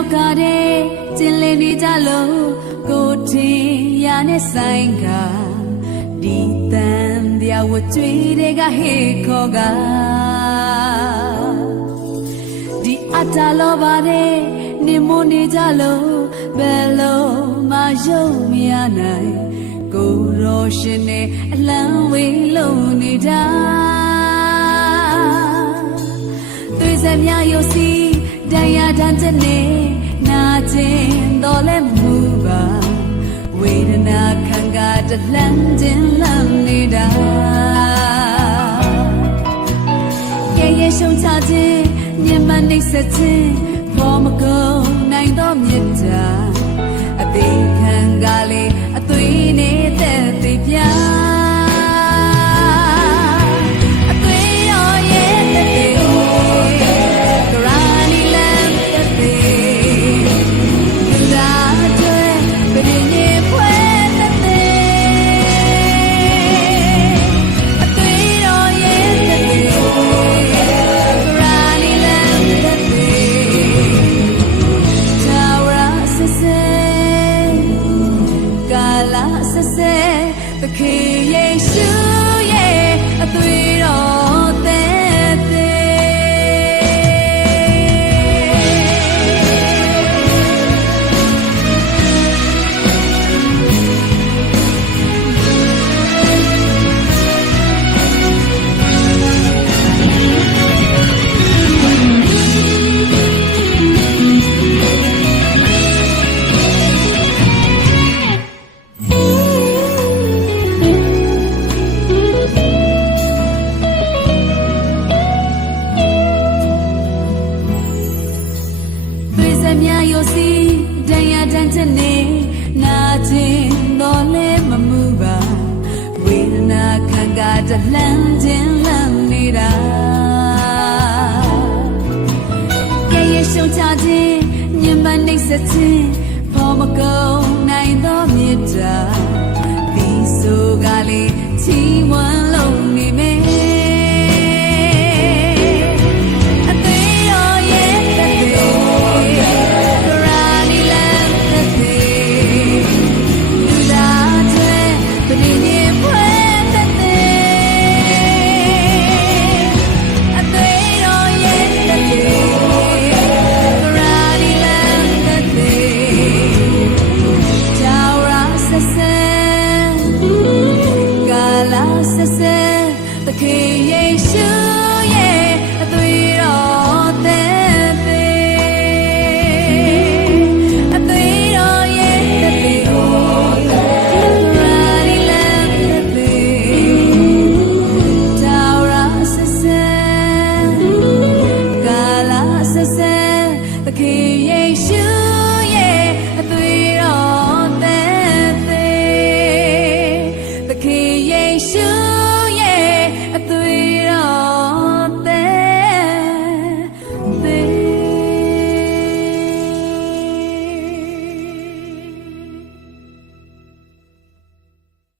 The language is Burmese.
လောကတဲ့ကျင်လည်နေကြလို့ကိုထင်ရနဲ့ဆိုင်ကဒီတန်တရားဝကြွေတွေကဟေခေါ်ကဒီအတ္တလောပါတဲ့နေမနေကြလို့ဘယ်လိုမှယုံမရနိုင်ကိုရောရှင်နဲ့အလံဝေးလုံးနေတာသွေးစက်များယိုစီတရားတန်းတဲ့ နေနာကျင်တော်လဲမူပါဝေဒနာခံကတလန်းခြင်းလမ်းနေတာရဲ့ရဲ့ရှုံချခြင်းညမနှိမ့်ဆက်ခြင်းဘောမကု သခင်ယေရှုရဲ့ နာကျင်တော်လဲမမှုပါဝေဒနာခံကတလှမ်းခြင်းလမ်းနေတာကဲရဲ့ရှုံချခြင်းညင်ပန်းနှိပ်စက်ခြင်းဖော်မကုန်နိုင် ဆက်ဆက်တခေယေရှုရဲ့အသွေးတော်တဲ့တဲ့အသွေးတော်ရဲ့တဲ့တဲ့ရာဒီလန်တဲ့တဲ့တာရာဆက်ဆက်ကာလာဆက်ဆက်တခေ